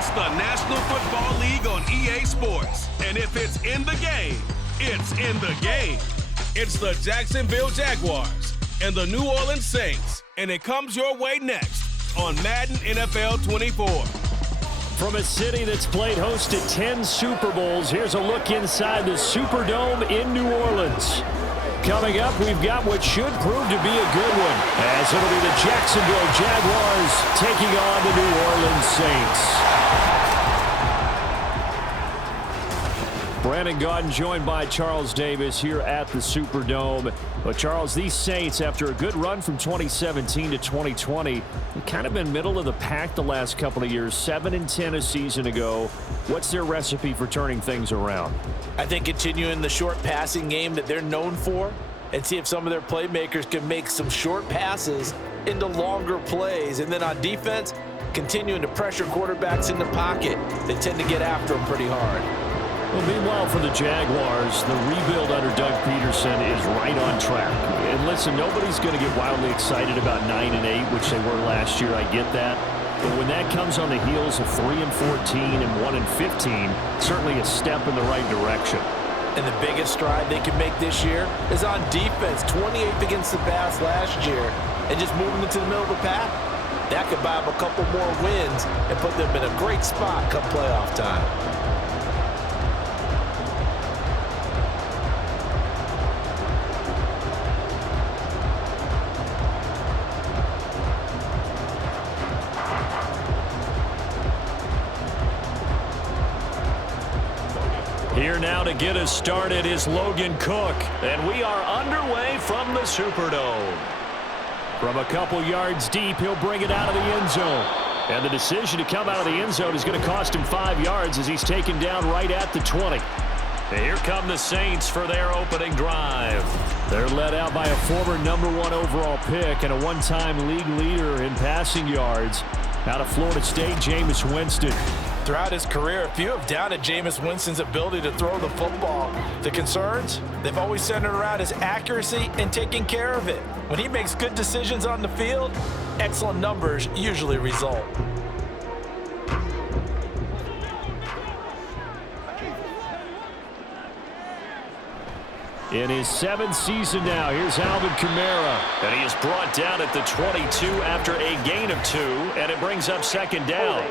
It's the National Football League on EA Sports. And if it's in the game, it's in the game. It's the Jacksonville Jaguars and the New Orleans Saints. And it comes your way next on Madden NFL 24. From a city that's played host to 10 Super Bowls, here's a look inside the Superdome in New Orleans. Coming up, we've got what should prove to be a good one, as it'll be the Jacksonville Jaguars taking on the New Orleans Saints. Brandon Gaudin joined by Charles Davis here at the Superdome. But Charles, these Saints, after a good run from 2017 to 2020, have kind of been middle of the pack the last couple of years, 7-10 a season ago. What's their recipe for turning things around? I think continuing the short passing game that they're known for, and see if some of their playmakers can make some short passes into longer plays. And then on defense, continuing to pressure quarterbacks in the pocket. They tend to get after them pretty hard. Well, meanwhile, for the Jaguars, the rebuild under Doug Peterson is right on track. And listen, nobody's going to get wildly excited about 9-8, which they were last year. I get that. But when that comes on the heels of 3-14 and 1-15, certainly a step in the right direction. And the biggest stride they can make this year is on defense. 28th against the pass last year, and just moving into the middle of the pack. That could buy them a couple more wins and put them in a great spot come playoff time. Here now to get us started is Logan Cook, and we are underway from the Superdome. From a couple yards deep, he'll bring it out of the end zone. And the decision to come out of the end zone is going to cost him 5 yards as he's taken down right at the 20. And here come the Saints for their opening drive. They're led out by a former #1 overall pick and a one-time league leader in passing yards. Out of Florida State, Jameis Winston. Throughout his career, a few have doubted Jameis Winston's ability to throw the football. The concerns, they've always centered around his accuracy and taking care of it. When he makes good decisions on the field, excellent numbers usually result. In his 7th season now, here's Alvin Kamara. And he is brought down at the 22 after a gain of 2, and it brings up second down.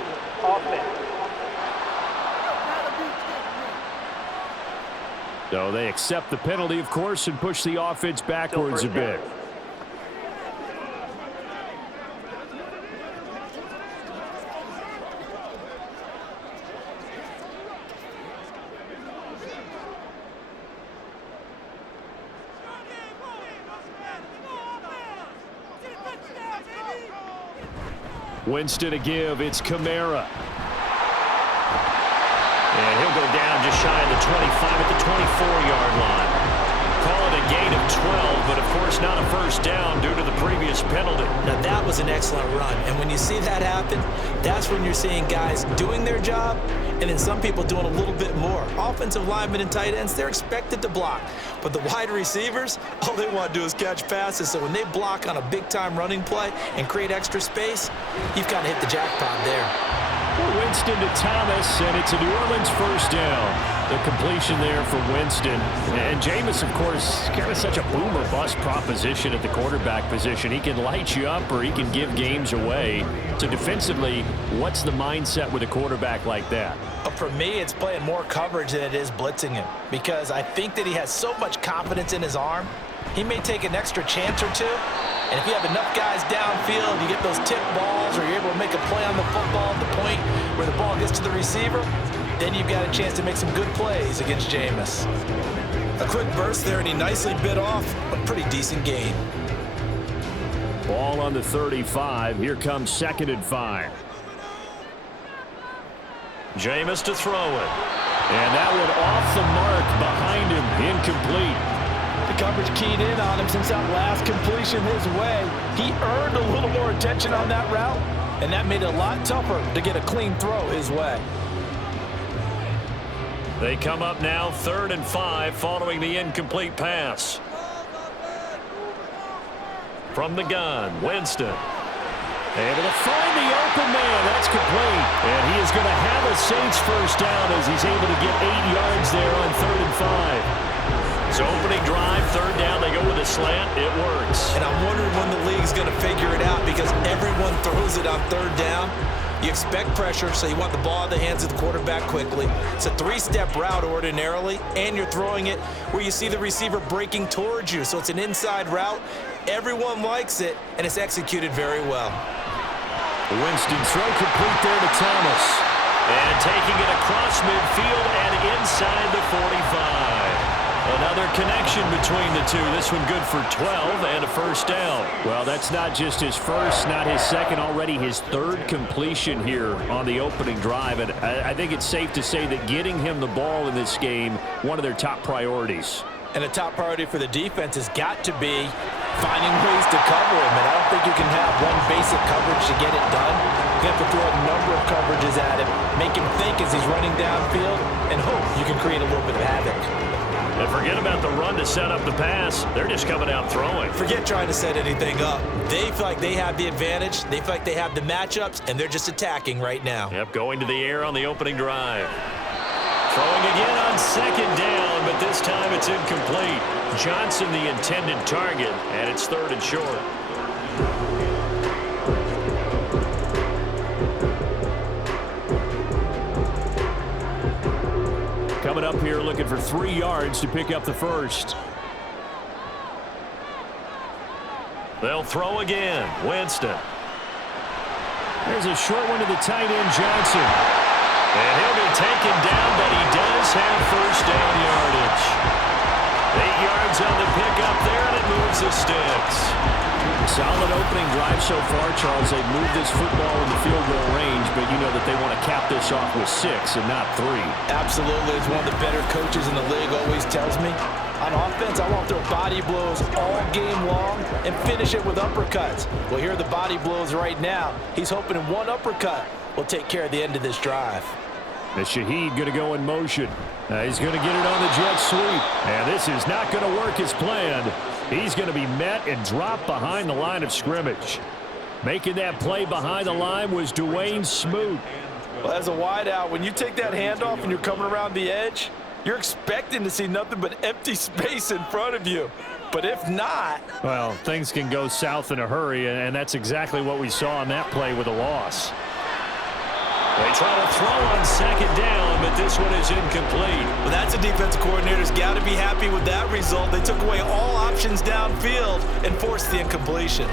So they accept the penalty, of course, and push the offense backwards a bit. Winston to give. It's Kamara. And he'll go down just shy of the 25 at the 24-yard line. Call it a gain of 12, but of course not a first down due to the previous penalty. Now that was an excellent run, and when you see that happen, that's when you're seeing guys doing their job, and then some people doing a little bit more. Offensive linemen and tight ends, they're expected to block, but the wide receivers, all they want to do is catch passes. So when they block on a big-time running play and create extra space, you've kind of hit the jackpot there. Winston to Thomas, and it's a New Orleans first down. The completion there for Winston. And Jameis, of course, kind of such a boom or bust proposition at the quarterback position. He can light you up or he can give games away. So defensively, what's the mindset with a quarterback like that? For me, it's playing more coverage than it is blitzing him, because I think that he has so much confidence in his arm. He may take an extra chance or two, and if you have enough guys downfield, you get those tip balls, or you're able to make a play on the football at the point where the ball gets to the receiver, then you've got a chance to make some good plays against Jameis. A quick burst there, and he nicely bit off a pretty decent gain. Ball on the 35. Here comes 2nd and 5. Jameis to throw it. And that one off the mark behind him. Incomplete. The coverage keyed in on him since that last completion his way. He earned a little more attention on that route, and that made it a lot tougher to get a clean throw his way. They come up now 3rd and 5 following the incomplete pass. From the gun, Winston. Able to find the open man. That's complete. And he is going to have a Saints first down as he's able to get 8 yards there on 3rd and 5. So opening drive, 3rd down, they go with a slant. It works. And I'm wondering when the league's going to figure it out because everyone throws it on 3rd down. You expect pressure, so you want the ball in the hands of the quarterback quickly. It's a 3-step route ordinarily, and you're throwing it where you see the receiver breaking towards you. So it's an inside route. Everyone likes it, and it's executed very well. Winston throw complete there to Thomas. And taking it across midfield and inside the 45. Another connection between the two. This one good for 12 and a first down. Well, that's not just his first, not his second, already his 3rd completion here on the opening drive. And I think it's safe to say that getting him the ball in this game, one of their top priorities. And a top priority for the defense has got to be finding ways to cover him. And I don't think you can have one basic coverage to get it done. You have to throw a number of coverages at him, make him think as he's running downfield, and hope you can create a little bit of havoc. And forget about the run to set up the pass. They're just coming out throwing. Forget trying to set anything up. They feel like they have the advantage. They feel like they have the matchups, and they're just attacking right now. Yep, going to the air on the opening drive. Throwing again on 2nd down, but this time it's incomplete. Johnson the intended target, and it's 3rd and short. Coming up here looking for 3 yards to pick up the first. They'll throw again. Winston. There's a short one to the tight end, Johnson. And he'll be taken down, but he does have first down yardage. 8 yards on the pickup there, and it moves the sticks. Solid opening drive so far, Charles. They've moved this football in the field goal range, but you know that they want to cap this off with 6 and not 3. Absolutely. As one of the better coaches in the league always tells me, on offense, I want to throw body blows all game long and finish it with uppercuts. Well, here are the body blows right now. He's hoping in one uppercut will take care of the end of this drive. The Shaheed going to go in motion. He's going to get it on the jet sweep. And this is not going to work as planned. He's going to be met and dropped behind the line of scrimmage. Making that play behind the line was Dwayne Smoot. Well, as a wideout, when you take that handoff and you're coming around the edge, you're expecting to see nothing but empty space in front of you. But if not... Well, things can go south in a hurry, and that's exactly what we saw on that play with a loss. They try to throw on 2nd down, but this one is incomplete. Well, that's a defensive coordinator's got to be happy with that result. They took away all options downfield and forced the incompletion.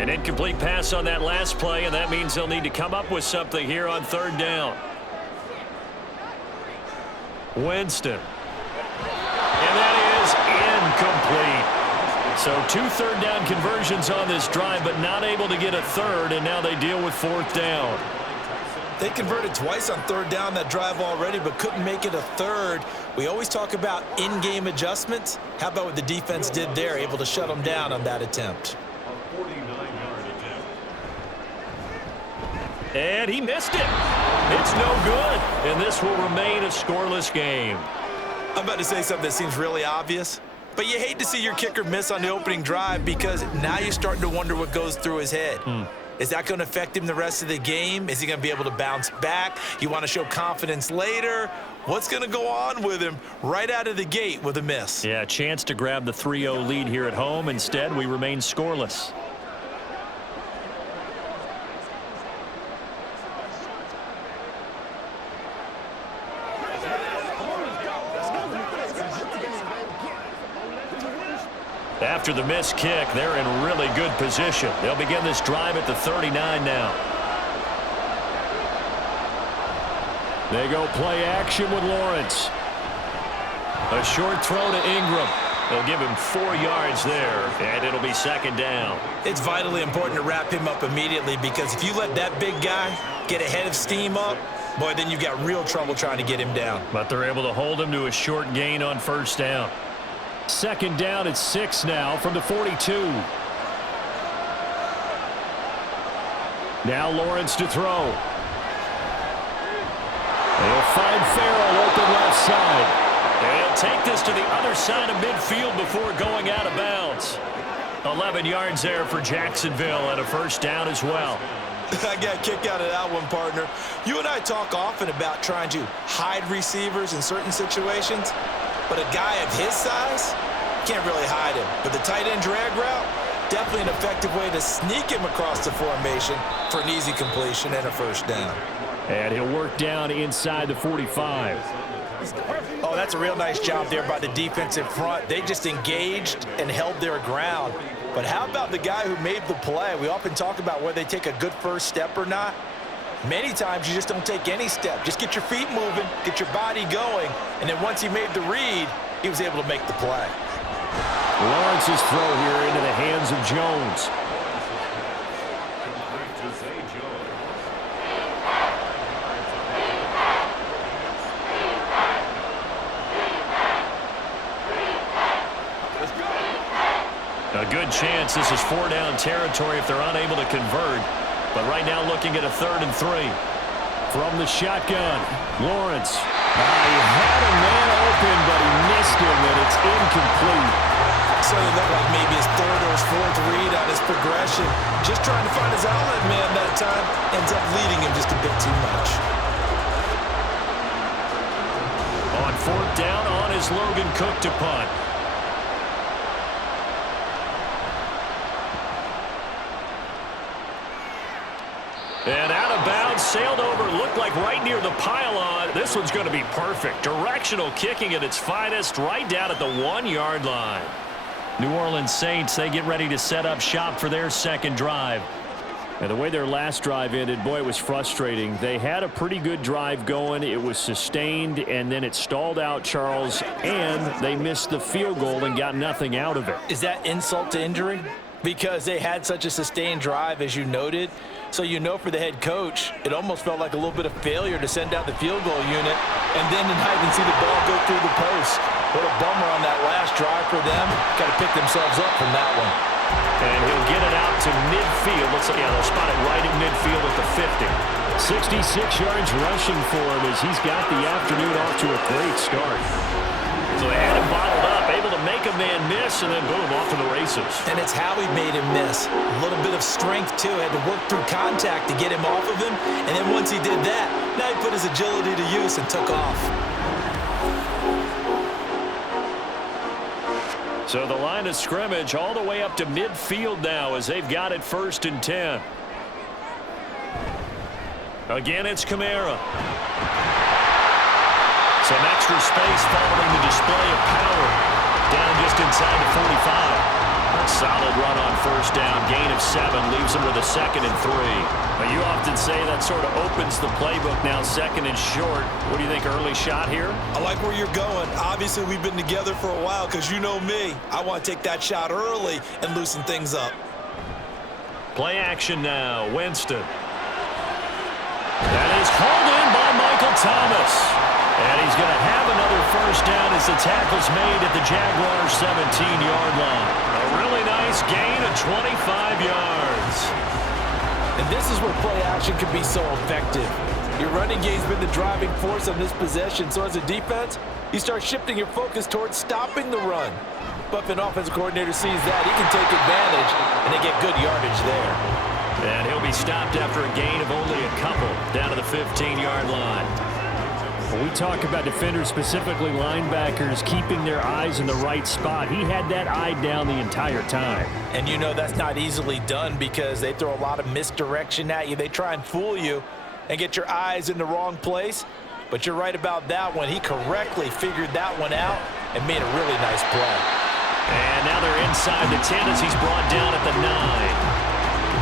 An incomplete pass on that last play, and that means they'll need to come up with something here on 3rd down. Winston. And that is incomplete. So 2 3rd down conversions on this drive, but not able to get a 3rd, and now they deal with 4th down. They converted twice on 3rd down that drive already, but couldn't make it a 3rd. We always talk about in-game adjustments. How about what the defense did there, able to shut them down on that attempt? And he missed it. It's no good, and this will remain a scoreless game. I'm about to say something that seems really obvious, but you hate to see your kicker miss on the opening drive because now you're starting to wonder what goes through his head. Is that going to affect him the rest of the game? Is he going to be able to bounce back? You want to show confidence later? What's going to go on with him right out of the gate with a miss? Yeah, a chance to grab the 3-0 lead here at home. Instead, we remain scoreless. After the missed kick, they're in really good position. They'll begin this drive at the 39 now. They go play action with Lawrence. A short throw to Ingram. They'll give him 4 yards there, and it'll be 2nd down. It's vitally important to wrap him up immediately because if you let that big guy get ahead of steam up, boy, then you've got real trouble trying to get him down. But they're able to hold him to a short gain on 1st down. 2nd down at 6 now from the 42. Now Lawrence to throw. They'll find Farrell open left side. And they'll take this to the other side of midfield before going out of bounds. 11 yards there for Jacksonville and a first down as well. I got a kick out of that one, partner. You and I talk often about trying to hide receivers in certain situations, but a guy of his size can't really hide him. But the tight end drag route, definitely an effective way to sneak him across the formation for an easy completion and a first down. And he'll work down inside the 45. Oh, that's a real nice job there by the defensive front. They just engaged and held their ground. But how about the guy who made the play? We often talk about whether they take a good first step or not. Many times you just don't take any step. Just get your feet moving, get your body going, and then once he made the read, he was able to make the play. Lawrence's throw here into the hands of Jones. A good chance this is 4-down territory if they're unable to convert. But right now looking at a 3rd and 3. From the shotgun, Lawrence. He had a man open, but he missed him, and it's incomplete. So it looked like maybe his 3rd or his 4th read on his progression. Just trying to find his outlet man that time. Ends up leading him just a bit too much. On 4th down, on is Logan Cook to punt. And out of bounds, sailed over, looked like right near the pylon. This one's going to be perfect. Directional kicking at its finest, right down at the 1-yard line. New Orleans Saints, they get ready to set up shop for their second drive. And the way their last drive ended, boy, it was frustrating. They had a pretty good drive going. It was sustained, and then it stalled out, Charles, and they missed the field goal and got nothing out of it. Is that insult to injury? Because they had such a sustained drive, as you noted. So you know for the head coach, it almost felt like a little bit of failure to send out the field goal unit and then tonight and see the ball go through the post. What a bummer on that last drive for them. Got to pick themselves up from that one. And he'll get it out to midfield. Looks like, yeah, they'll spot it right in midfield at the 50. 66 yards rushing for him as he's got the afternoon off to a great start. So they had him bottled up, able to make a man miss, and then boom, off to the races. And it's how he made him miss. A little bit of strength, too. Had to work through contact to get him off of him. And then once he did that, now he put his agility to use and took off. So the line of scrimmage all the way up to midfield now as they've got it 1st and 10. Again, it's Kamara. Some extra space following the display of power. Down just inside the 45. A solid run on 1st down. Gain of 7 leaves them with a 2nd and 3. But you often say that sort of opens the playbook now, 2nd and short. What do you think, early shot here? I like where you're going. Obviously, we've been together for a while because you know me. I want to take that shot early and loosen things up. Play action now. Winston. That is hauled in by Michael Thomas. And he's going to have another 1st down as the tackle's made at the Jaguars' 17-yard line. A really nice gain of 25 yards. And this is where play action can be so effective. Your running game's been the driving force on this possession. So as a defense, you start shifting your focus towards stopping the run. But if an offensive coordinator sees that, he can take advantage, and they get good yardage there. And he'll be stopped after a gain of only a couple down to the 15-yard line. When we talk about defenders, specifically linebackers, keeping their eyes in the right spot, he had that eye down the entire time. And you know that's not easily done because they throw a lot of misdirection at you. They try and fool you and get your eyes in the wrong place. But you're right about that one. He correctly figured that one out and made a really nice play. And now they're inside the 10 as he's brought down at the 9.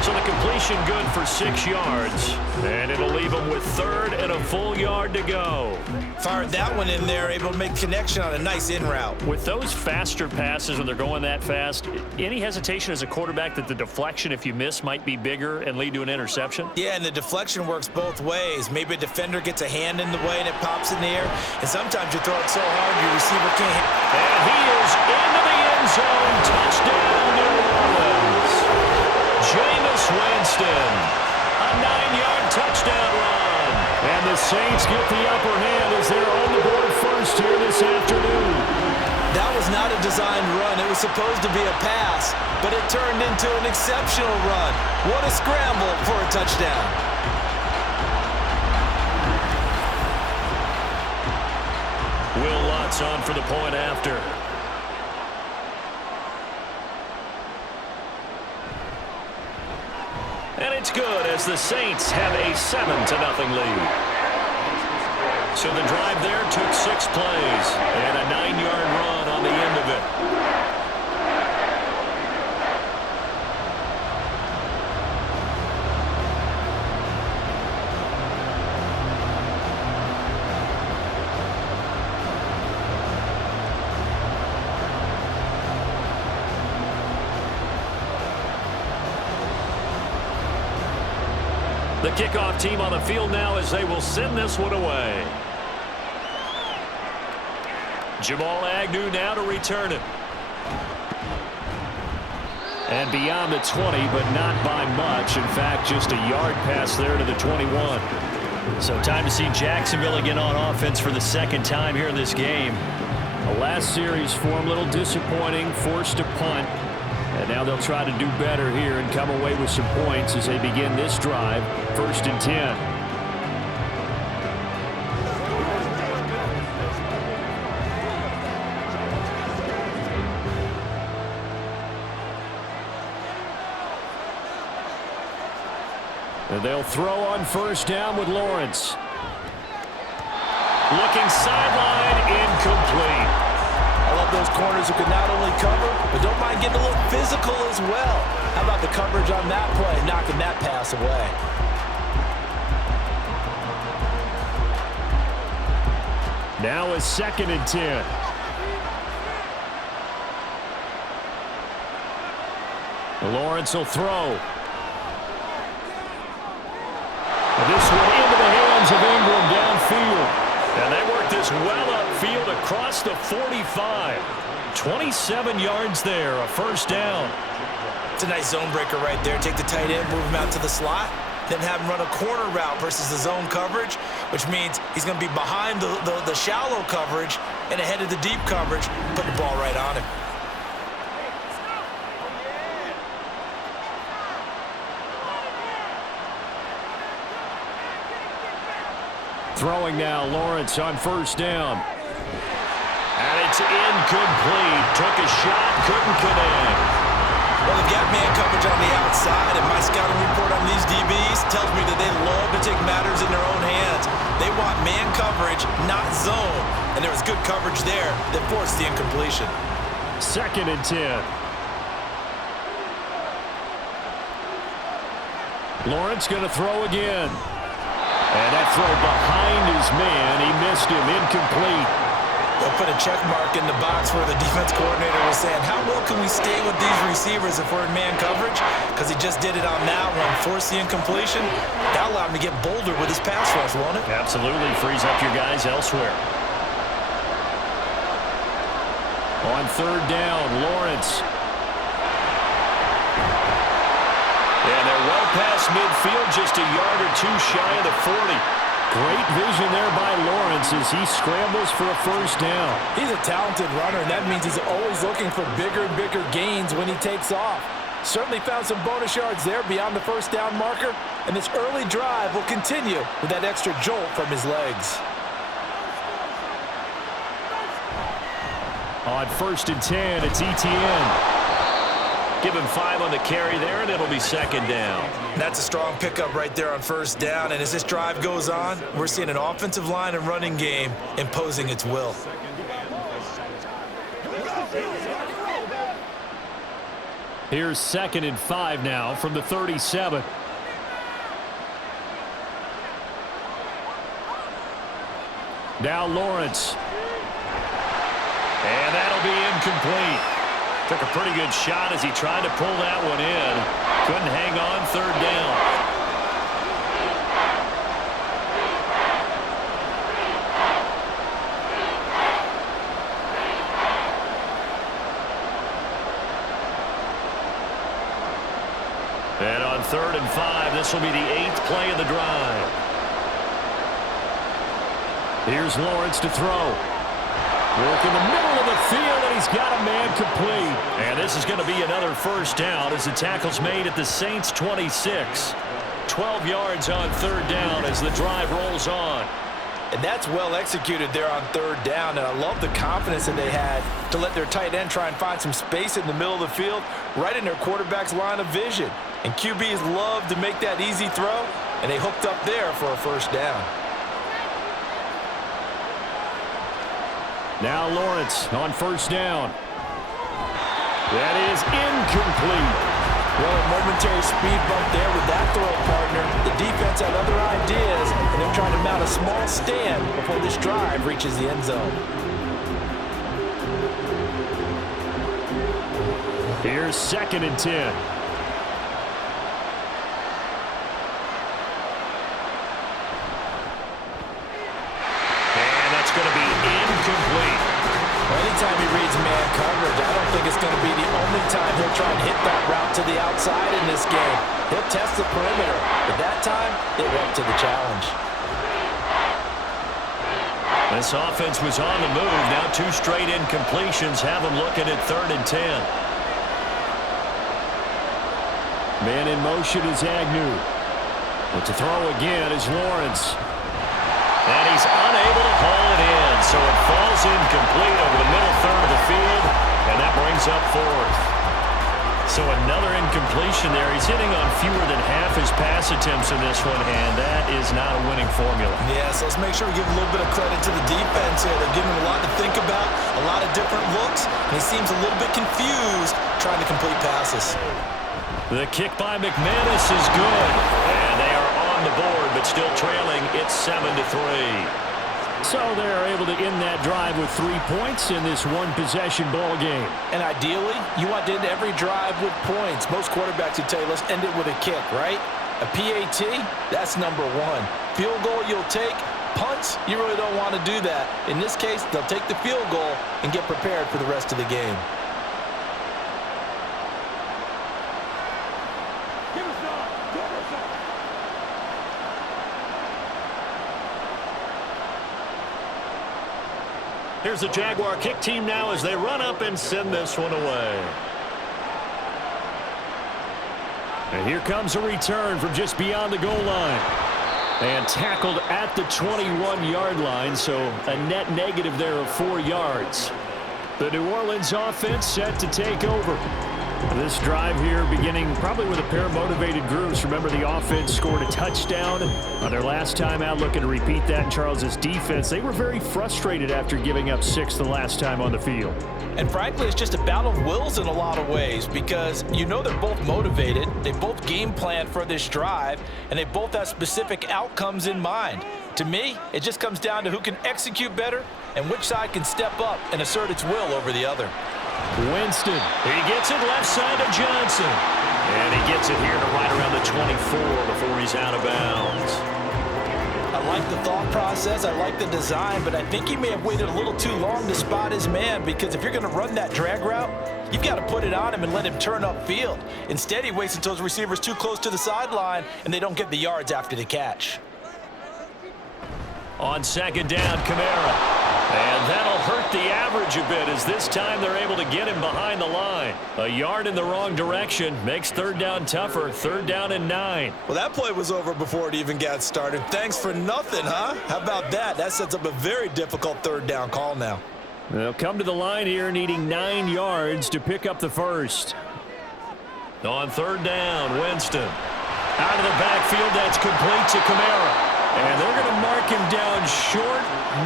So the completion good for 6 yards. And it'll leave him with 3rd and a full yard to go. Fired that one in there, able to make connection on a nice in route. With those faster passes when they're going that fast, any hesitation as a quarterback that the deflection, if you miss, might be bigger and lead to an interception? Yeah, and the deflection works both ways. Maybe a defender gets a hand in the way and it pops in the air. And sometimes you throw it so hard your receiver can't. And he is into the end zone. Touchdown, New Orleans. Jameis Winston, a 9-yard touchdown run. And the Saints get the upper hand as they're on the board 1st here this afternoon. That was not a designed run. It was supposed to be a pass, but it turned into an exceptional run. What a scramble for a touchdown. Will Lutz on for the point after. And it's good as the Saints have a 7-0 lead. So the drive there took 6 plays and a 9-yard run on the end of it. The kickoff team on the field now as they will send this one away. Jamal Agnew now to return it. And beyond the 20, but not by much. In fact, just a yard pass there to the 21. So time to see Jacksonville again on offense for the second time here in this game. The last series for them, a little disappointing, forced to punt. And now they'll try to do better here and come away with some points as they begin this drive, 1st and 10. And they'll throw on 1st down with Lawrence. Looking sideline, incomplete. I love those corners who can not only cover, but don't mind getting a little physical as well. How about the coverage on that play, knocking that pass away? Now a 2nd and 10. Lawrence will throw. This one into the hands of Ingram downfield. And they work this well upfield across the 45. 27 yards there, a 1st down. It's a nice zone breaker right there. Take the tight end, move him out to the slot, then have him run a corner route versus the zone coverage, which means he's going to be behind the shallow coverage and ahead of the deep coverage, put the ball right on him. Throwing now, Lawrence on 1st down. And it's incomplete. Took a shot, couldn't connect. Well, they've got man coverage on the outside, and my scouting report on these DBs tells me that they love to take matters in their own hands. They want man coverage, not zone. And there was good coverage there that forced the incompletion. 2nd and 10. Lawrence going to throw again. And that throw behind his man, he missed him, incomplete. They'll put a check mark in the box where the defense coordinator was saying, how well can we stay with these receivers if we're in man coverage? Because he just did it on that one, forced the incompletion. That allowed him to get bolder with his pass rush, won't it? Absolutely, frees up your guys elsewhere. On 3rd down, Lawrence. And they're well past midfield, just a yard or 2 shy of the 40. Great vision there by Lawrence as he scrambles for a 1st down. He's a talented runner, and that means he's always looking for bigger and bigger gains when he takes off. Certainly found some bonus yards there beyond the 1st down marker, and this early drive will continue with that extra jolt from his legs. On 1st and 10, it's ETN. Give him 5 on the carry there, and it'll be 2nd down. That's a strong pickup right there on 1st down, and as this drive goes on, we're seeing an offensive line and running game imposing its will. Here's 2nd and 5 now from the 37. Now Lawrence. And that'll be incomplete. Took a pretty good shot as he tried to pull that one in. Couldn't hang on, 3rd down. And on 3rd and 5, this will be the 8th play of the drive. Here's Lawrence to throw. Work in the middle of the field, and he's got a man complete. And this is going to be another first down as the tackle's made at the Saints' 26. 12 yards on third down as the drive rolls on. And that's well executed there on third down, and I love the confidence that they had to let their tight end try and find some space in the middle of the field, right in their quarterback's line of vision. And QBs love to make that easy throw, and they hooked up there for a first down. Now Lawrence on first down. That is incomplete. Well, a momentary speed bump there with that throw partner. The defense had other ideas, and they're trying to mount a small stand before this drive reaches the end zone. Here's 2nd and 10. And that's going to be incomplete. Well, anytime he reads man coverage, I don't think it's going to be the only time he'll try and hit that route to the outside in this game. He'll test the perimeter, but that time, it went to the challenge. This offense was on the move. Now 2 straight incompletions have them looking at 3rd and 10. Man in motion is Agnew. But to throw again is Lawrence. And he's unable to haul it in, so it falls incomplete over the middle third of the field, and that brings up 4th. So another incompletion there. He's hitting on fewer than half his pass attempts in this one, and that is not a winning formula. Yeah, so let's make sure we give a little bit of credit to the defense here. They're giving him a lot to think about, a lot of different looks, and he seems a little bit confused trying to complete passes. The kick by McManus is good, and they are on the board, but still trailing. It's 7-3. So they're able to end that drive with 3 points in this one-possession ball game. And ideally, you want to end every drive with points. Most quarterbacks would tell you, let's end it with a kick, right? A PAT, that's number 1. Field goal you'll take. Punts, you really don't want to do that. In this case, they'll take the field goal and get prepared for the rest of the game. Here's the Jaguar kick team now as they run up and send this one away. And here comes a return from just beyond the goal line. And tackled at the 21-yard line, so a net negative there of 4 yards. The New Orleans offense set to take over. This drive here beginning probably with a pair of motivated groups. Remember, the offense scored a touchdown on their last time out. Looking to repeat that in Charles's defense. They were very frustrated after giving up 6 the last time on the field. And frankly, it's just a battle of wills in a lot of ways because you know they're both motivated. They both game plan for this drive, and they both have specific outcomes in mind. To me, it just comes down to who can execute better and which side can step up and assert its will over the other. Winston, he gets it left side to Johnson. And he gets it here to right around the 24 before he's out of bounds. I like the thought process, I like the design, but I think he may have waited a little too long to spot his man because if you're going to run that drag route, you've got to put it on him and let him turn upfield. Instead, he waits until his receiver's too close to the sideline and they don't get the yards after the catch. On 2nd down, Kamara. And that'll hurt the average a bit as this time they're able to get him behind the line. A yard in the wrong direction makes 3rd down tougher. 3rd down and 9. Well, that play was over before it even got started. Thanks for nothing, huh? How about that? That sets up a very difficult 3rd down call now. They'll come to the line here needing 9 yards to pick up the first. On 3rd down, Winston. Out of the backfield, that's complete to Kamara. And they're going to mark him down short,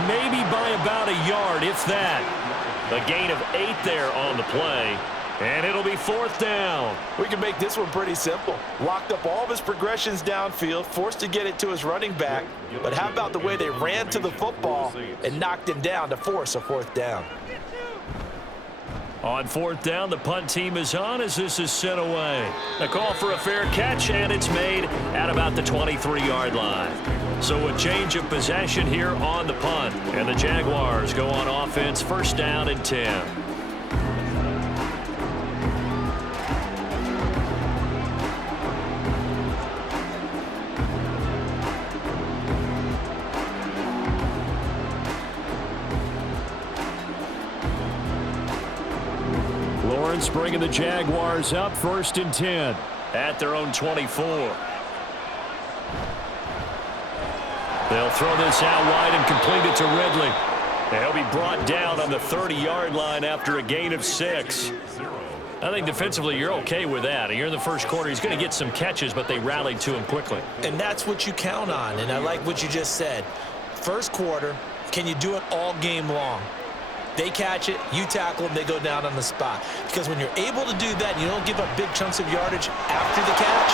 maybe by about a yard, if that. A gain of 8 there on the play. And it'll be 4th down. We can make this one pretty simple. Locked up all of his progressions downfield, forced to get it to his running back. But how about the way they ran to the football and knocked him down to force a 4th down? On 4th down, the punt team is on as this is sent away. A call for a fair catch, and it's made at about the 23-yard line. So a change of possession here on the punt. And the Jaguars go on offense, 1st down and 10. Lawrence bringing the Jaguars up 1st and 10 at their own 24. They'll throw this out wide and complete it to Ridley. He'll be brought down on the 30-yard line after a gain of 6. I think defensively you're okay with that. You're in the first quarter. He's going to get some catches, but they rallied to him quickly. And that's what you count on, and I like what you just said. First quarter, can you do it all game long? They catch it, you tackle them, they go down on the spot. Because when you're able to do that, you don't give up big chunks of yardage after the catch.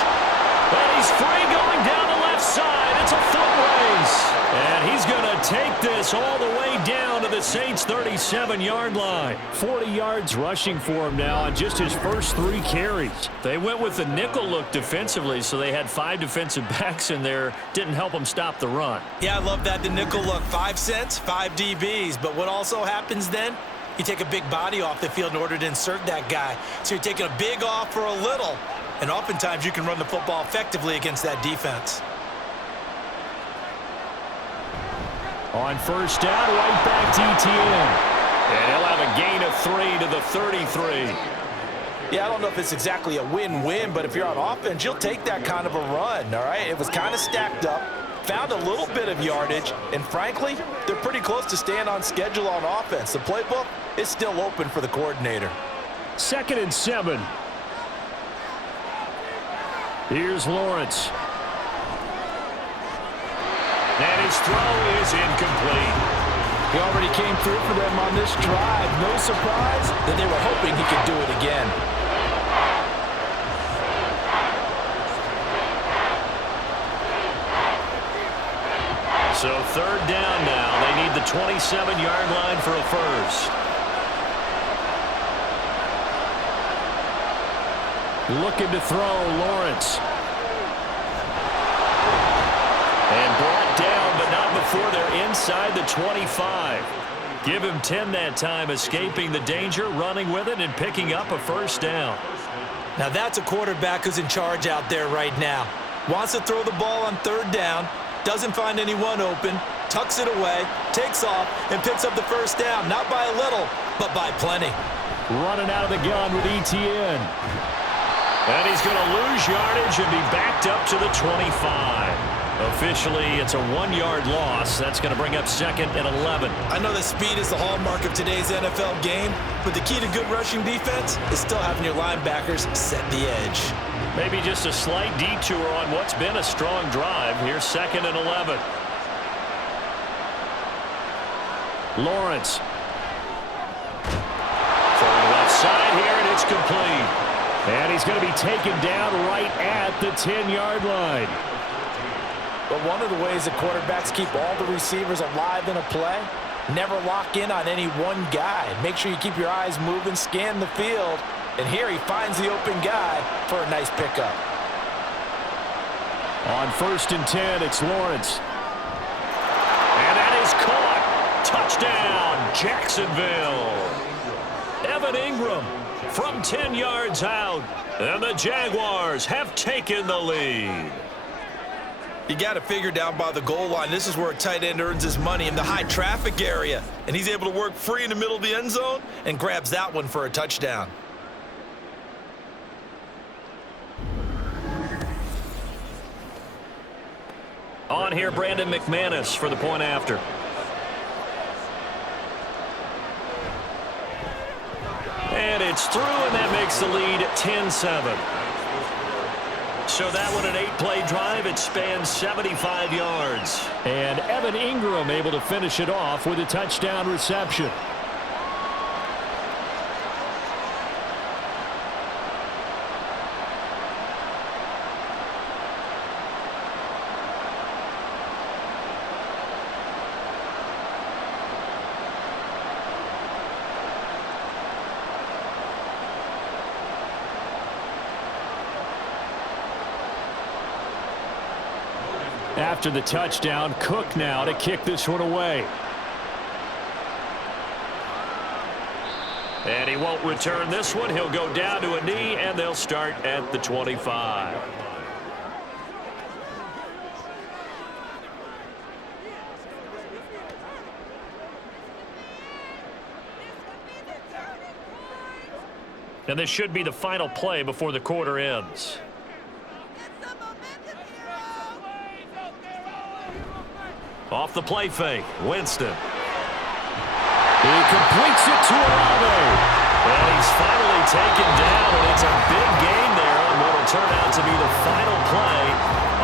And he's free going down the left side. It's a foot race. And he's going to take this all the way down to the Saints' 37-yard line. 40 yards rushing for him now on just his first 3 carries. They went with the nickel look defensively, so they had 5 defensive backs in there. Didn't help them stop the run. Yeah, I love that, the nickel look. 5 cents, 5 DBs. But what also happens then? You take a big body off the field in order to insert that guy. So you're taking a big off for a little. And oftentimes you can run the football effectively against that defense. On first down, right back to Etienne. And he'll have a gain of 3 to the 33. Yeah, I don't know if it's exactly a win-win, but if you're on offense, you'll take that kind of a run, all right? It was kind of stacked up, found a little bit of yardage, and frankly, they're pretty close to staying on schedule on offense. The playbook is still open for the coordinator. 2nd and 7. Here's Lawrence. And his throw is incomplete. He already came through for them on this drive. No surprise that they were hoping he could do it again. So 3rd down now. They need the 27-yard line for a first. Looking to throw, Lawrence. And brought down, but not before they're inside the 25. Give him 10 that time, escaping the danger, running with it, and picking up a first down. Now that's a quarterback who's in charge out there right now. Wants to throw the ball on 3rd down, doesn't find anyone open, tucks it away, takes off, and picks up the first down. Not by a little, but by plenty. Running out of the gun with Etienne. And he's going to lose yardage and be backed up to the 25. Officially, it's a 1-yard loss. That's going to bring up 2nd and 11. I know that speed is the hallmark of today's NFL game, but the key to good rushing defense is still having your linebackers set the edge. Maybe just a slight detour on what's been a strong drive. Here's 2nd and 11. Lawrence. Throwing left side here, and it's complete. And he's going to be taken down right at the 10-yard line. But one of the ways that quarterbacks keep all the receivers alive in a play, never lock in on any one guy. Make sure you keep your eyes moving, scan the field, and here he finds the open guy for a nice pickup. On 1st and 10, it's Lawrence. And that is caught. Touchdown, Jacksonville. Evan Ingram from 10 yards out, and the Jaguars have taken the lead. You got to figure down by the goal line. This is where a tight end earns his money, in the high traffic area. And he's able to work free in the middle of the end zone and grabs that one for a touchdown. On here, Brandon McManus for the point after. And it's through, and that makes the lead 10-7. So that one, an 8-play drive. It spans 75 yards. And Evan Ingram able to finish it off with a touchdown reception. After the touchdown, Cook now to kick this one away. And he won't return this one. He'll go down to a knee, and they'll start at the 25. And this should be the final play before the quarter ends. Off the play fake, Winston. He completes it to Olave. And he's finally taken down, and it's a big gain there on what will turn out to be the final play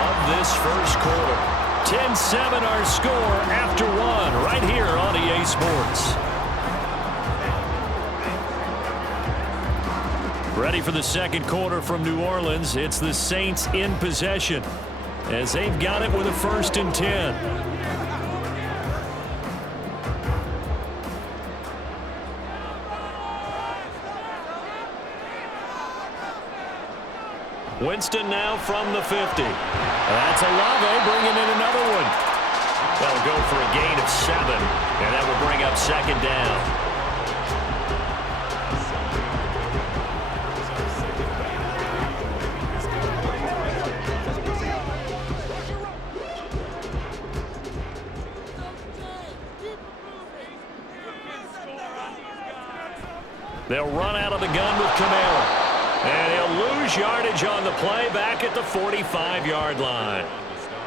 of this first quarter. 10-7 our score after one right here on EA Sports. Ready for the second quarter from New Orleans. It's the Saints in possession as they've got it with a 1st and 10. Winston now from the 50. That's Olave bringing in another one. They'll go for a gain of 7, and that will bring up 2nd down. They'll run out of the gun with Kamara. And he'll lose yardage on the play back at the 45-yard line.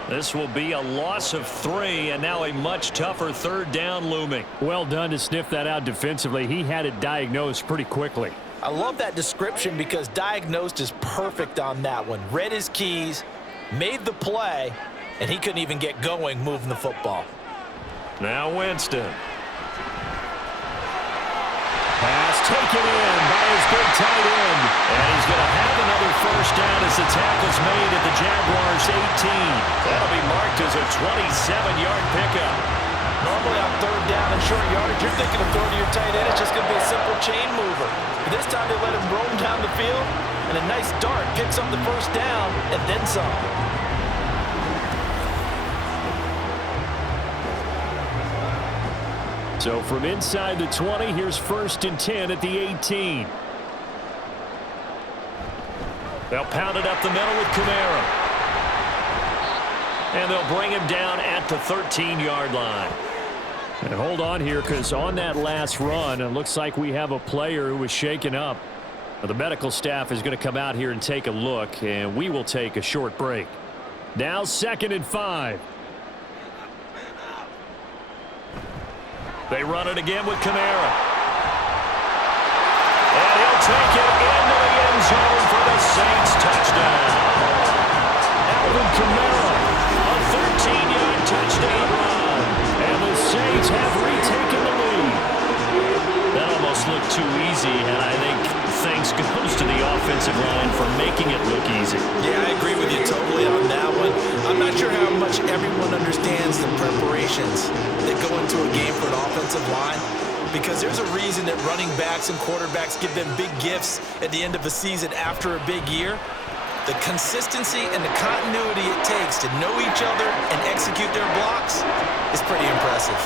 This will be a loss of 3, and now a much tougher 3rd down looming. Well done to sniff that out defensively. He had it diagnosed pretty quickly. I love that description because diagnosed is perfect on that one. Read his keys, made the play, and he couldn't even get going moving the football. Now Winston. Pass taken in by his big tight end. And he's going to have another 1st down as the tackle's made at the Jaguars' 18. That'll be marked as a 27-yard pickup. Normally on 3rd down and short yardage, you're thinking of throwing to your tight end. It's just going to be a simple chain mover. But this time they let him roam down the field, and a nice dart picks up the 1st down and then some. So from inside the 20, here's 1st and 10 at the 18. They'll pound it up the middle with Kamara. And they'll bring him down at the 13-yard line. And hold on here, because on that last run, it looks like we have a player who was shaken up. The medical staff is going to come out here and take a look, and we will take a short break. Now 2nd and 5. They run it again with Kamara. And he'll take it into the end zone for the Saints touchdown. Alvin Kamara, a 13-yard touchdown run. And the Saints have retaken the lead. That almost looked too easy, and I think thanks goes to the offensive line for making it look easy. Yeah, I agree with you totally on that one. I'm not sure how much everyone understands the preparations that go into a game for an offensive line, because there's a reason that running backs and quarterbacks give them big gifts at the end of a season after a big year. The consistency and the continuity it takes to know each other and execute their blocks is pretty impressive.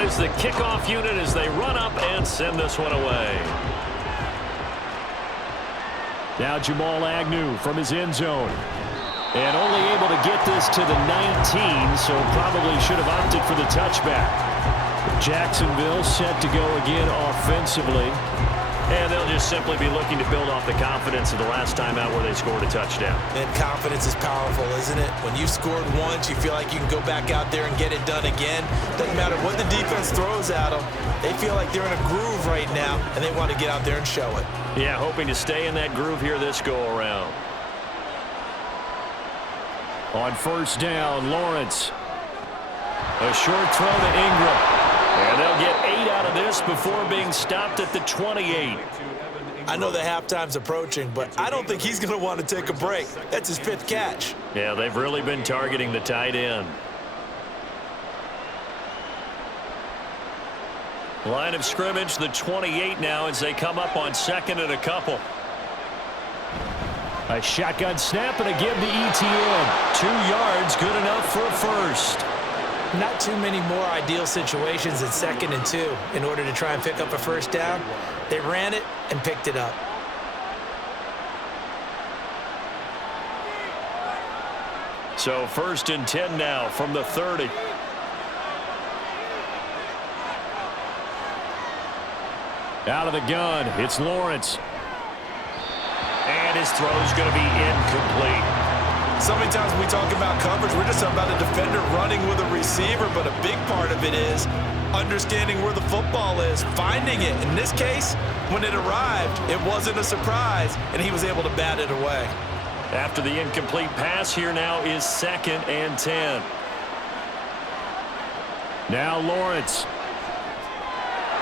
Is the kickoff unit as they run up and send this one away. Now Jamal Agnew from his end zone. And only able to get this to the 19, so probably should have opted for the touchback. Jacksonville set to go again offensively. And they'll just simply be looking to build off the confidence of the last time out where they scored a touchdown. And confidence is powerful, isn't it? When you've scored once, you feel like you can go back out there and get it done again. Doesn't matter what the defense throws at them. They feel like they're in a groove right now, and they want to get out there and show it. Yeah, hoping to stay in that groove here this go-around. On 1st down, Lawrence. A short throw to Ingram. And they'll get 8 out of this before being stopped at the 28. I know the halftime's approaching, but I don't think he's going to want to take a break. That's his 5th catch. Yeah, they've really been targeting the tight end. Line of scrimmage, the 28 now as they come up on 2nd and a couple. A shotgun snap and a give to ETN. 2 yards, good enough for a first. Not too many more ideal situations in 2nd and 2 in order to try and pick up a first down. They ran it and picked it up. So 1st and 10 now from the 30. Out of the gun, it's Lawrence. And his throw's going to be incomplete. So many times when we talk about coverage, we're just about a defender running with a receiver, but a big part of it is understanding where the football is, finding it. In this case, when it arrived, it wasn't a surprise, and he was able to bat it away. After the incomplete pass, here now is 2nd and 10. Now Lawrence.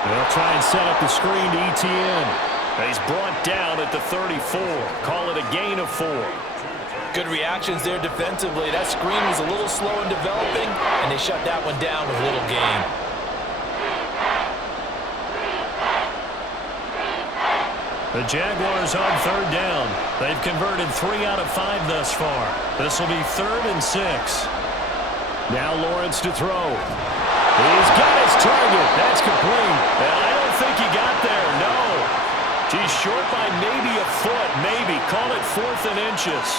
They'll try and set up the screen to ETN. He's brought down at the 34. Call it a gain of 4. Good reactions there defensively. That screen was a little slow in developing, and they shut that one down with little gain. The Jaguars on 3rd down. They've converted 3 out of 5 thus far. This will be 3rd and 6. Now Lawrence to throw. He's got his target. That's complete. And I don't think he got there, no. He's short by maybe a foot, maybe. Call it 4th and inches.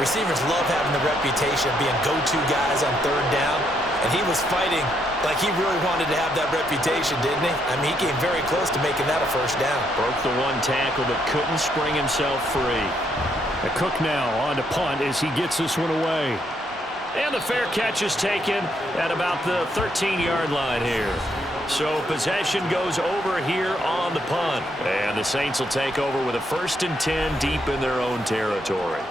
Receivers love having the reputation of being go-to guys on 3rd down, and he was fighting like he really wanted to have that reputation, didn't he? I mean, he came very close to making that a first down. Broke the 1 tackle, but couldn't spring himself free. The Cook now on to punt as he gets this one away. And the fair catch is taken at about the 13-yard line here. So possession goes over here on the punt. And the Saints will take over with a 1st and 10 deep in their own territory.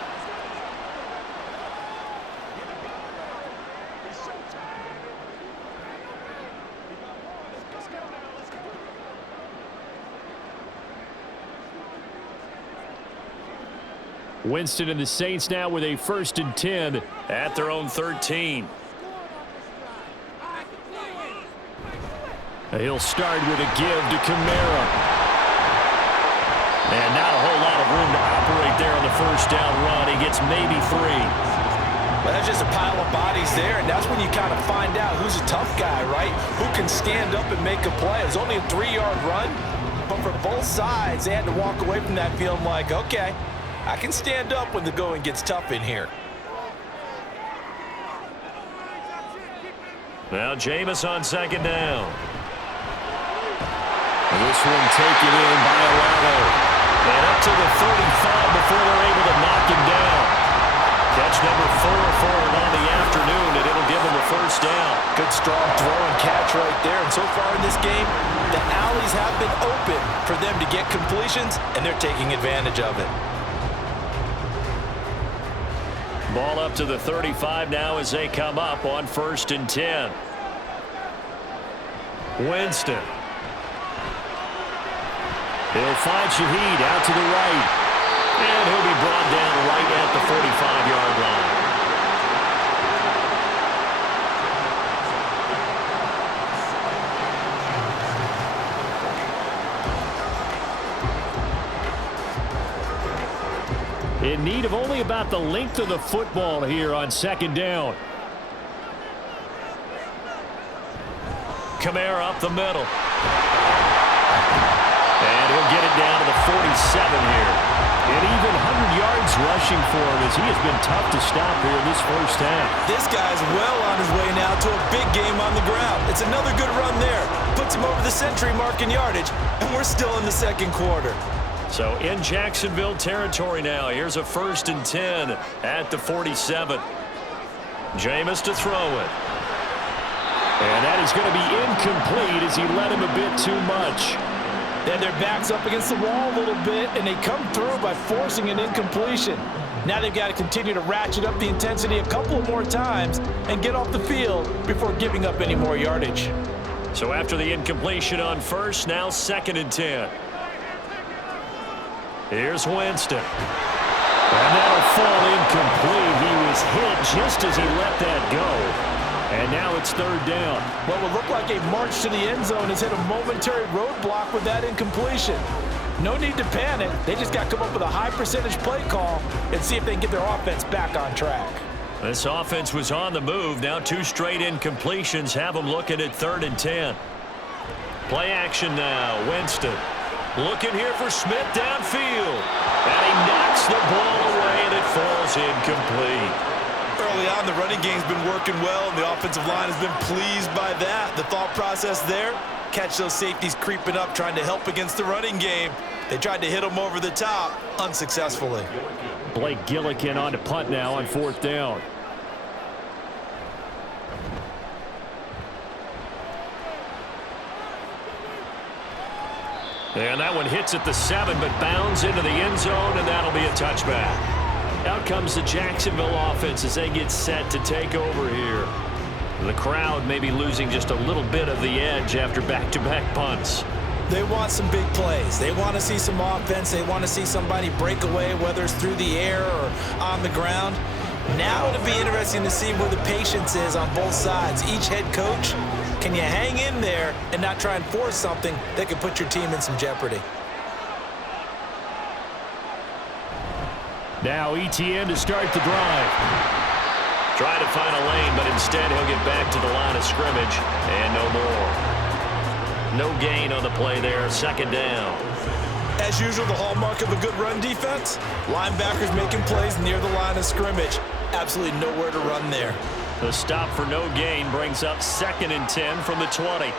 Winston and the Saints now with a 1st and 10 at their own 13. He'll start with a give to Kamara. And not a whole lot of room to operate there on the first down run. He gets maybe 3. Well, that's just a pile of bodies there, and that's when you kind of find out who's a tough guy, right? Who can stand up and make a play. It's only a 3-yard run, but for both sides, they had to walk away from that feeling like, okay, I can stand up when the going gets tough in here. Now Jameis on 2nd down. This one taken in by Alano. And up to the 35 before they're able to knock him down. Catch number 4 for him on the afternoon, and it'll give him a first down. Good strong throw and catch right there. And so far in this game, the alleys have been open for them to get completions, and they're taking advantage of it. Ball up to the 35 now as they come up on 1st and 10. Winston. He'll find Shaheed out to the right. And he'll be brought down right at the 45-yard line. In need of only about the length of the football here on 2nd down. Kamara up the middle. And he'll get it down to the 47 here. And even 100 yards rushing for him as he has been tough to stop here in this first half. This guy's well on his way now to a big game on the ground. It's another good run there. Puts him over the century mark in yardage, and we're still in the 2nd quarter. So in Jacksonville territory now. Here's a 1st and 10 at the 47. Jameis to throw it. And that is going to be incomplete as he led him a bit too much. Then their backs up against the wall a little bit, and they come through by forcing an incompletion. Now they've got to continue to ratchet up the intensity a couple of more times and get off the field before giving up any more yardage. So after the incompletion on 1st, now 2nd and 10. Here's Winston. And that'll fall incomplete. He was hit just as he let that go. And now it's 3rd down. What will look like a march to the end zone has hit a momentary roadblock with that incompletion. No need to panic. They just got to come up with a high percentage play call and see if they can get their offense back on track. This offense was on the move. Now 2 straight incompletions have them looking at 3rd and 10. Play action now. Winston looking here for Smith downfield. And he knocks the ball away, and it falls incomplete. Early on, the running game's been working well, and the offensive line has been pleased by that. The thought process there, catch those safeties creeping up, trying to help against the running game. They tried to hit them over the top, unsuccessfully. Blake Gillikin on to punt now on 4th down. And that one hits at the 7, but bounds into the end zone, and that'll be a touchback. Out comes the Jacksonville offense as they get set to take over here. The crowd may be losing just a little bit of the edge after back-to-back punts. They want some big plays. They want to see some offense. They want to see somebody break away, whether it's through the air or on the ground. Now it'll be interesting to see where the patience is on both sides. Each head coach, can you hang in there and not try and force something that could put your team in some jeopardy? Now ETN to start the drive. Try to find a lane, but instead he'll get back to the line of scrimmage, and no more. No gain on the play there, 2nd down. As usual, the hallmark of a good run defense, linebackers making plays near the line of scrimmage. Absolutely nowhere to run there. The stop for no gain brings up 2nd and 10 from the 20.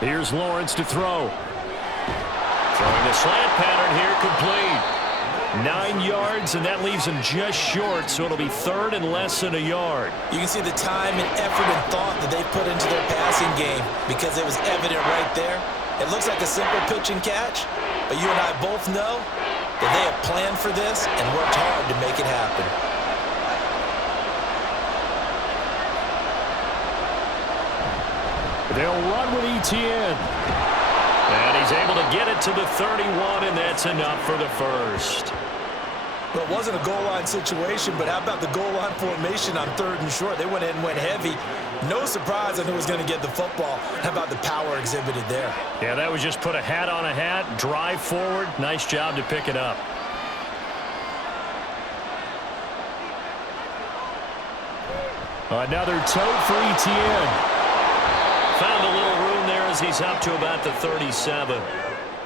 Here's Lawrence to throw. Throwing the slant pattern here, complete. 9 yards, and that leaves him just short, so it'll be 3rd and less than a yard. You can see the time and effort and thought that they put into their passing game because it was evident right there. It looks like a simple pitch and catch, but you and I both know that they have planned for this and worked hard to make it happen. They'll run with ETN. And he's able to get it to the 31, and that's enough for the first. Well, it wasn't a goal line situation, but how about the goal line formation on 3rd and short? They went in and went heavy. No surprise on who was going to get the football. How about the power exhibited there? Yeah, that was just put a hat on a hat, drive forward. Nice job to pick it up. Another tote for ETN. Found a little room there as he's up to about the 37.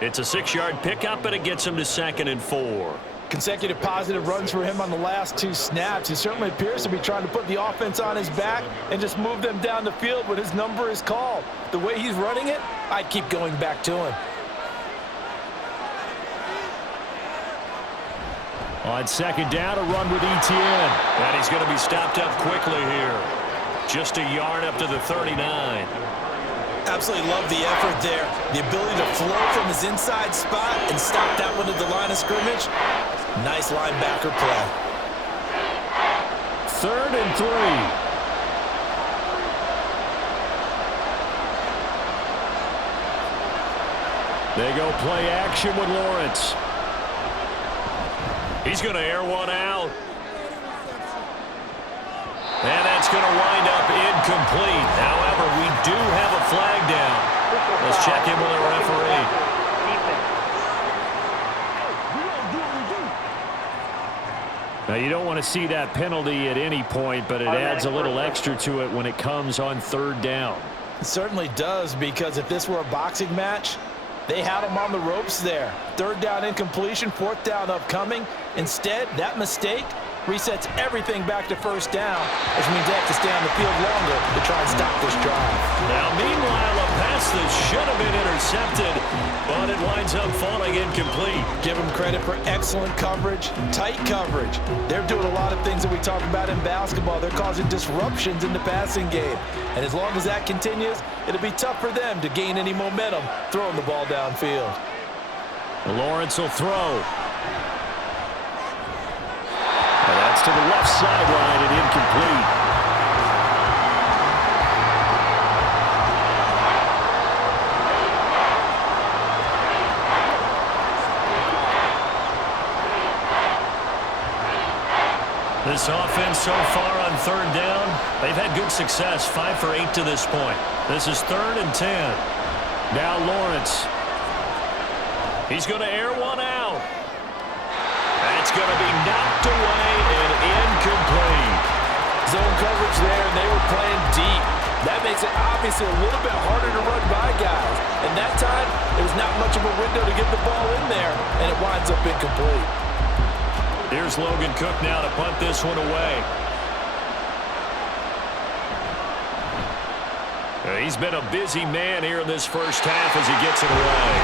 It's a 6-yard pickup, and it gets him to 2nd and 4. Consecutive positive runs for him on the last 2 snaps. He certainly appears to be trying to put the offense on his back and just move them down the field when his number is called. The way he's running it, I'd keep going back to him. On 2nd down, a run with ETN. And he's going to be stopped up quickly here. Just a yard up to the 39. Absolutely love the effort there. The ability to flow from his inside spot and stop that one at the line of scrimmage. Nice linebacker play. 3rd and 3. They go play action with Lawrence. He's going to air one out. And that's going to wind up incomplete. However, we do have a flag down. Let's check in with the referee. Now, you don't want to see that penalty at any point, but it adds a little extra to it when it comes on 3rd down. It certainly does, because if this were a boxing match, they had him on the ropes there. 3rd down incompletion, 4th down upcoming. Instead, that mistake resets everything back to 1st down, which means they have to stay on the field longer to try and stop this drive. Now, meanwhile, a pass that should have been intercepted, but it winds up falling incomplete. Give them credit for excellent coverage, tight coverage. They're doing a lot of things that we talk about in basketball. They're causing disruptions in the passing game. And as long as that continues, it'll be tough for them to gain any momentum throwing the ball downfield. Lawrence will throw. And that's to the left sideline and incomplete. This offense so far on 3rd down, they've had good success, 5 for 8 to this point. This is 3rd and 10. Now Lawrence. He's going to air one out. That's going to be knocked deep. That makes it obviously a little bit harder to run by guys. And that time, there was not much of a window to get the ball in there, and it winds up incomplete. Here's Logan Cook now to punt this one away. He's been a busy man here in this first half as he gets it away.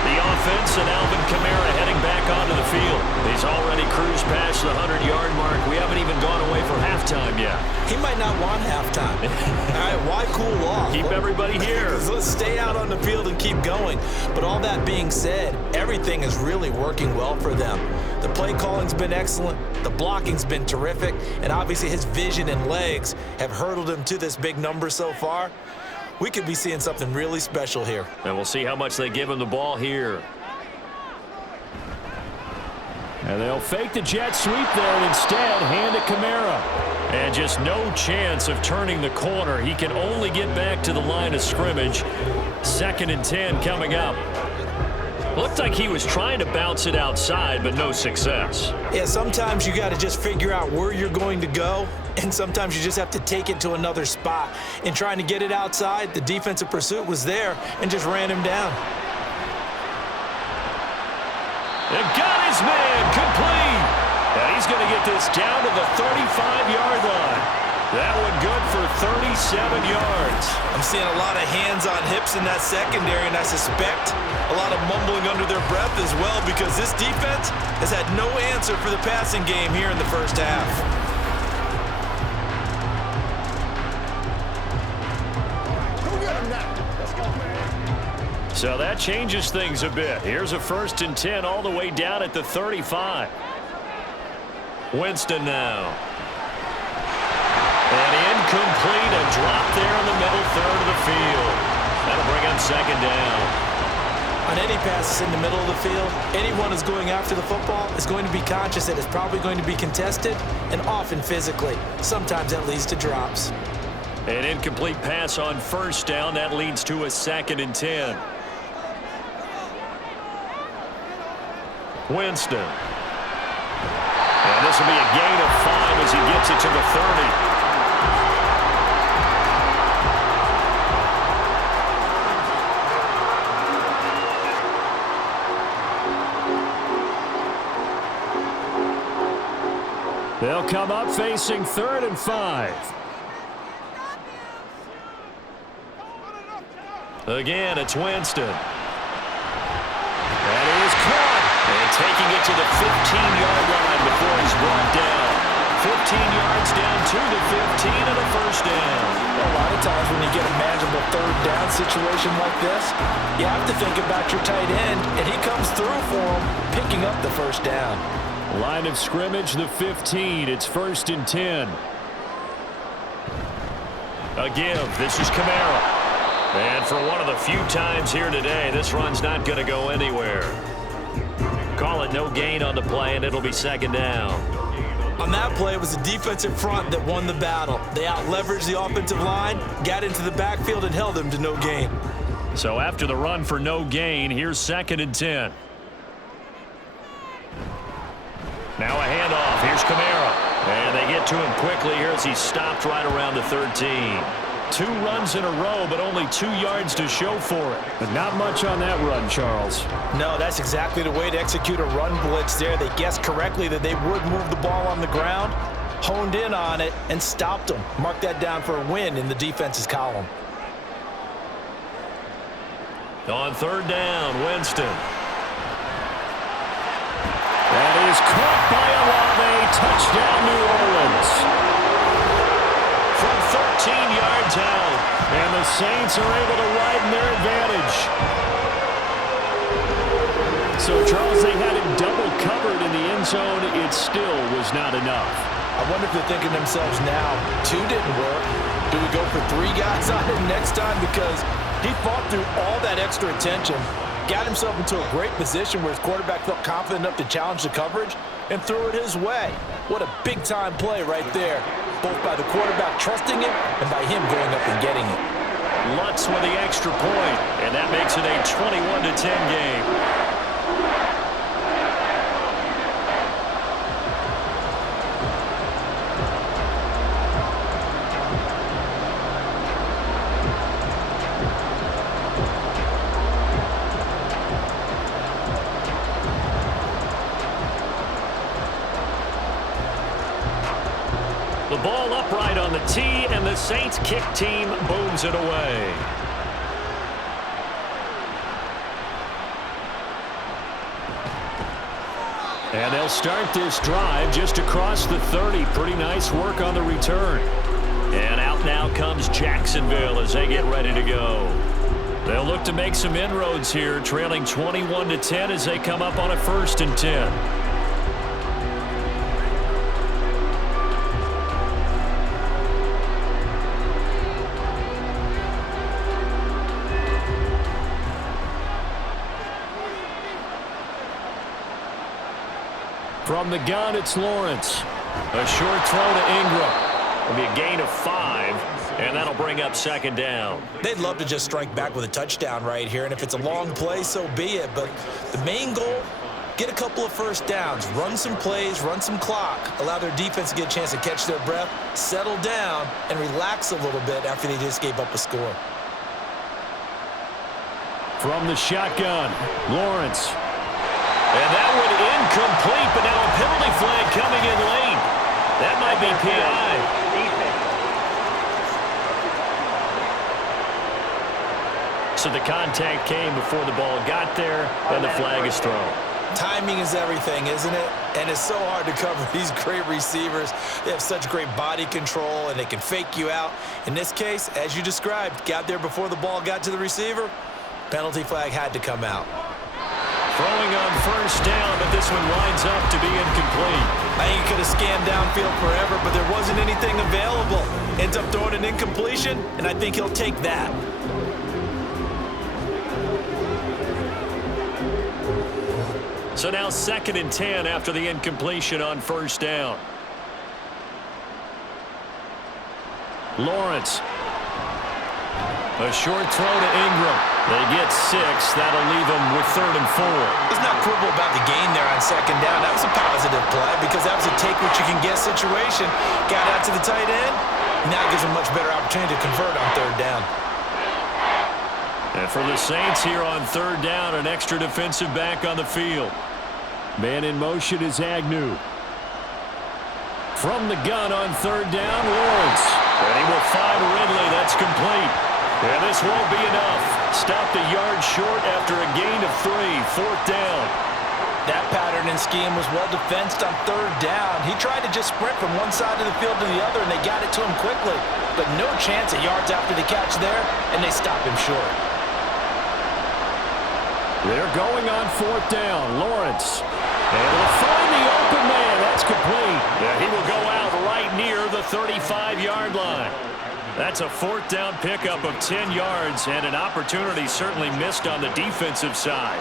The offense and Alvin Kamara heading back onto the field. He's already cruised past the 100-yard mark. We haven't even gone away from halftime yet. He might not want halftime. All right, why cool off? Keep everybody here. Let's stay out on the field and keep going. But all that being said, everything is really working well for them. The play calling's been excellent. The blocking's been terrific. And obviously his vision and legs have hurdled him to this big number so far. We could be seeing something really special here. And we'll see how much they give him the ball here. And they'll fake the jet sweep there and instead hand it Kamara. And just no chance of turning the corner. He can only get back to the line of scrimmage. 2nd and 10 coming up. Looked like he was trying to bounce it outside, but no success. Yeah, sometimes you got to just figure out where you're going to go, and sometimes you just have to take it to another spot. In trying to get it outside, the defensive pursuit was there and just ran him down. And got his man complete. And he's going to get this down to the 35-yard line. That one good for 37 yards. I'm seeing a lot of hands on hips in that secondary, and I suspect a lot of mumbling under their breath as well, because this defense has had no answer for the passing game here in the first half. So that changes things a bit. Here's a 1st and 10 all the way down at the 35. Winston now. And incomplete, a drop there in the middle third of the field. That'll bring up 2nd down. On any passes in the middle of the field, anyone who's going after the football is going to be conscious that it's probably going to be contested, and often physically. Sometimes that leads to drops. An incomplete pass on 1st down. That leads to a 2nd and 10. Winston. And this will be a gain of 5 as he gets it to the 30. They'll come up facing 3rd and 5. Again, it's Winston. That is caught. And taking it to the 15-yard line before he's brought down. 15 yards down to the 15 and a 1st down. A lot of times when you get a manageable 3rd down situation like this, you have to think about your tight end, and he comes through for him, picking up the 1st down. Line of scrimmage, the 15. It's 1st and 10. A give. This is Kamara. And for one of the few times here today, this run's not going to go anywhere. Call it no gain on the play, and it'll be 2nd down. On that play, it was the defensive front that won the battle. They out-leveraged the offensive line, got into the backfield, and held them to no gain. So after the run for no gain, here's 2nd and 10. Now a handoff. Here's Kamara. And they get to him quickly here as he's stopped right around the 13. 2 runs in a row, but only 2 yards to show for it. But not much on that run, Charles. No, that's exactly the way to execute a run blitz there. They guessed correctly that they would move the ball on the ground, honed in on it, and stopped them. Mark that down for a win in the defense's column. On 3rd down, Winston. That is caught by Olave. Touchdown, New Orleans. From 13 yards out. And the Saints are able to widen their advantage. So, Charles, they had him double covered in the end zone. It still was not enough. I wonder if they're thinking to themselves now, 2 didn't work. Do we go for 3 guys on him next time? Because he fought through all that extra attention, got himself into a great position where his quarterback felt confident enough to challenge the coverage and threw it his way. What a big-time play right there, both by the quarterback trusting him and by him going up and getting it. Lutz with the extra point, and that makes it a 21-10 game. The ball upright on the tee, and the Saints kick team booms it away. And they'll start this drive just across the 30. Pretty nice work on the return. And out now comes Jacksonville as they get ready to go. They'll look to make some inroads here, trailing 21-10 as they come up on a 1st and 10. From the gun, it's Lawrence. A short throw to Ingram. It'll be a gain of 5, and that'll bring up 2nd down. They'd love to just strike back with a touchdown right here, and if it's a long play, so be it. But the main goal, get a couple of 1st downs, run some plays, run some clock, allow their defense to get a chance to catch their breath, settle down, and relax a little bit after they just gave up a score. From the shotgun, Lawrence. And that one incomplete, but now a penalty flag coming in late. That might be PI. So the contact came before the ball got there, and the flag is thrown. Timing is everything, isn't it? And it's so hard to cover these great receivers. They have such great body control, and they can fake you out. In this case, as you described, got there before the ball got to the receiver. Penalty flag had to come out. Throwing on 1st down, but this one winds up to be incomplete. I think he could have scanned downfield forever, but there wasn't anything available. Ends up throwing an incompletion, and I think he'll take that. So now 2nd and 10 after the incompletion on 1st down. Lawrence. A short throw to Ingram. They get 6. That'll leave them with 3rd and 4. Let's not quibble about the gain there on 2nd down. That was a positive play because that was a take-what-you-can-get situation. Got out to the tight end. Now gives them much better opportunity to convert on 3rd down. And for the Saints here on 3rd down, an extra defensive back on the field. Man in motion is Agnew. From the gun on 3rd down, Lawrence. And he will find Ridley. That's complete. And this won't be enough. Stopped a yard short after a gain of 3. 4th down. That pattern and scheme was well defensed on 3rd down. He tried to just sprint from one side of the field to the other, and they got it to him quickly. But no chance at yards after the catch there, and they stop him short. They're going on 4th down. Lawrence. And he'll find the open man. That's complete. Yeah, he will go out right near the 35-yard line. That's a 4th down pickup of 10 yards and an opportunity certainly missed on the defensive side.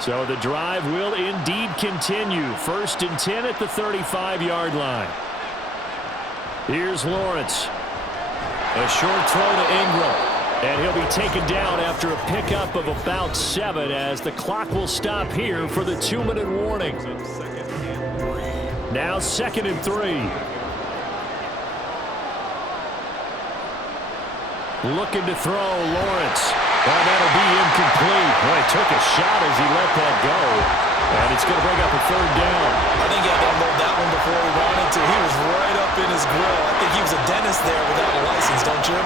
So the drive will indeed continue. 1st and 10 at the 35-yard line. Here's Lawrence. A short throw to Ingram. And he'll be taken down after a pickup of about 7 as the clock will stop here for the 2-minute warning. Now 2nd and 3. Looking to throw, Lawrence. And that'll be incomplete. Boy, he took a shot as he let that go. And it's going to bring up a 3rd down. I think he had to unload that one before he wanted to. He was right up in his grill. I think he was a dentist there without a license, don't you?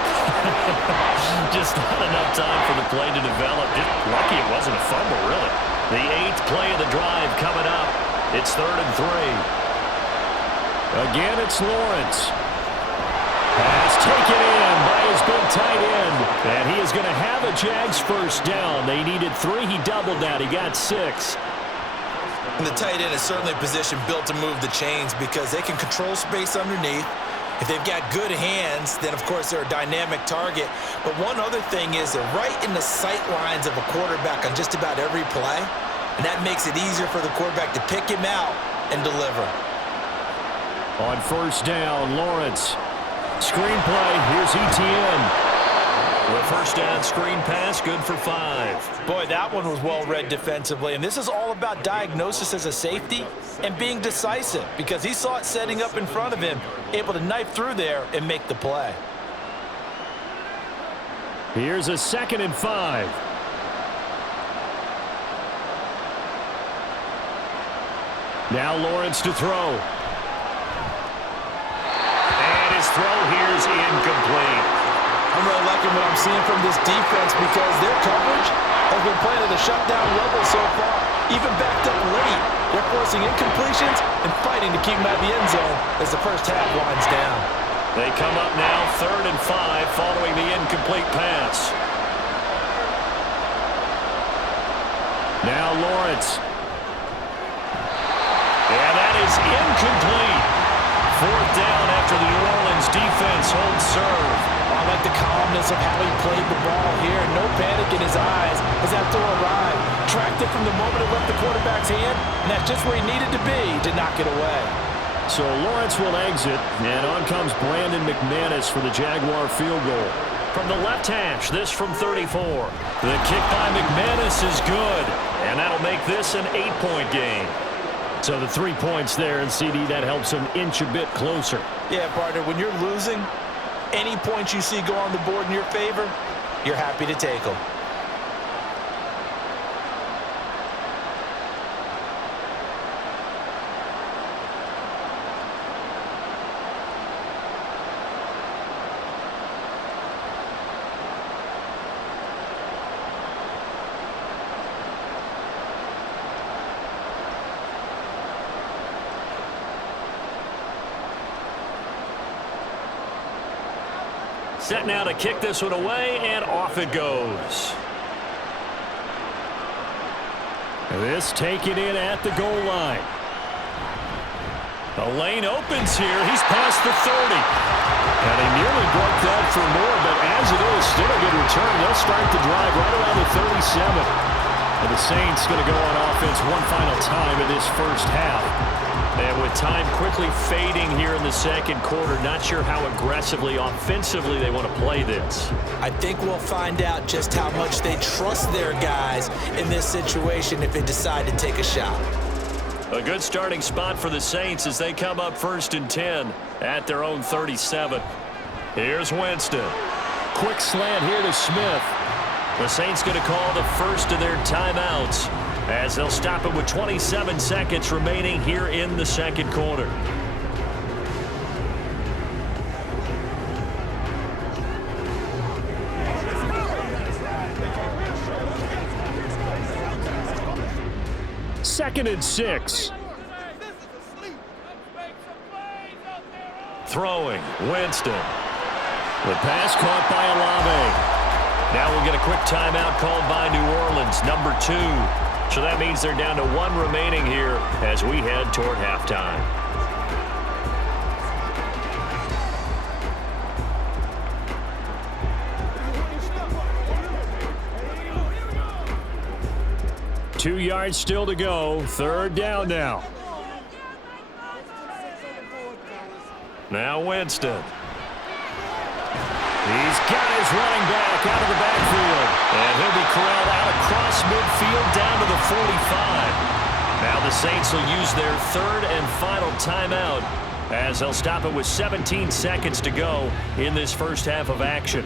Just not enough time for the play to develop. Just lucky it wasn't a fumble, really. The 8th play of the drive coming up. It's 3rd and 3. Again, it's Lawrence. Pass taken in by his big tight end. And he is going to have a Jags 1st down. They needed 3. He doubled that. He got 6. And the tight end is certainly a position built to move the chains because they can control space underneath. If they've got good hands, then, of course, they're a dynamic target. But one other thing is they're right in the sight lines of a quarterback on just about every play. And that makes it easier for the quarterback to pick him out and deliver. On 1st down, Lawrence. Screenplay, here's Etienne. With 1st down screen pass, good for 5. Boy, that one was well read defensively. And this is all about diagnosis as a safety and being decisive because he saw it setting up in front of him, able to knife through there and make the play. Here's a 2nd and 5. Now Lawrence to throw. And his throw here is incomplete. I'm really liking what I'm seeing from this defense because their coverage has been playing at a shutdown level so far. Even backed up late, they're forcing incompletions and fighting to keep them out of the end zone as the first half winds down. They come up now 3rd and 5 following the incomplete pass. Now Lawrence. And that is incomplete. 4th down after the New Orleans defense holds serve. I like the calmness of how he played the ball here. No panic in his eyes as that throw arrived. Tracked it from the moment it left the quarterback's hand, and that's just where he needed to be to knock it away. So Lawrence will exit, and on comes Brandon McManus for the Jaguar field goal. From the left hash, this from 34. The kick by McManus is good, and that'll make this an 8-point game. So the 3 points there, and CD, that helps him inch a bit closer. Yeah, partner, when you're losing, any points you see go on the board in your favor, you're happy to take them. Set now to kick this one away, and off it goes. This taken in at the goal line. The lane opens here. He's past the 30. And he nearly broke that for more, but as it is, still a good return. They'll start the drive right around the 37. And the Saints going to go on offense one final time in this first half. And with time quickly fading here in the second quarter, not sure how aggressively, offensively they want to play this. I think we'll find out just how much they trust their guys in this situation if they decide to take a shot. A good starting spot for the Saints as they come up 1st and 10 at their own 37. Here's Winston. Quick slant here to Smith. The Saints going to call the first of their timeouts as they'll stop it with 27 seconds remaining here in the second quarter. Second and 6. Throwing, Winston. The pass caught by Olave. Now we'll get a quick timeout called by New Orleans, number 2. So that means they're down to 1 remaining here as we head toward halftime. Two yards still to go. 3rd down now. Now Winston. He's got his running back out of the backfield. And he'll be corralled out across midfield down to the 45. Now the Saints will use their 3rd and final timeout as they'll stop it with 17 seconds to go in this first half of action.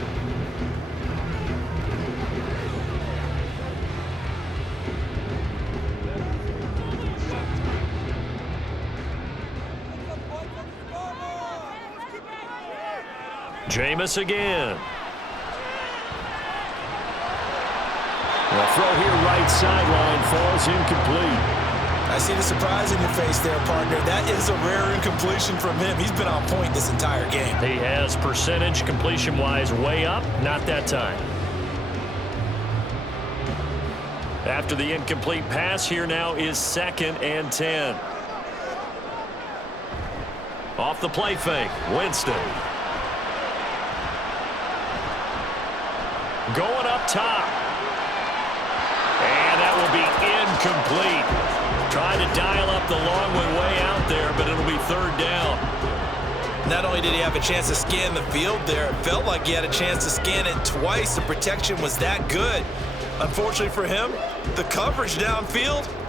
Jameis again. The throw here right sideline falls incomplete. I see the surprise in your face there, partner. That is a rare incompletion from him. He's been on point this entire game. He has percentage completion-wise way up. Not that time. After the incomplete pass, here now is 2nd and 10. Off the play fake, Winston. Going up top. And that will be incomplete. Trying to dial up the long one way out there, but it'll be 3rd down. Not only did he have a chance to scan the field there, it felt like he had a chance to scan it twice. The protection was that good. Unfortunately for him, the coverage downfield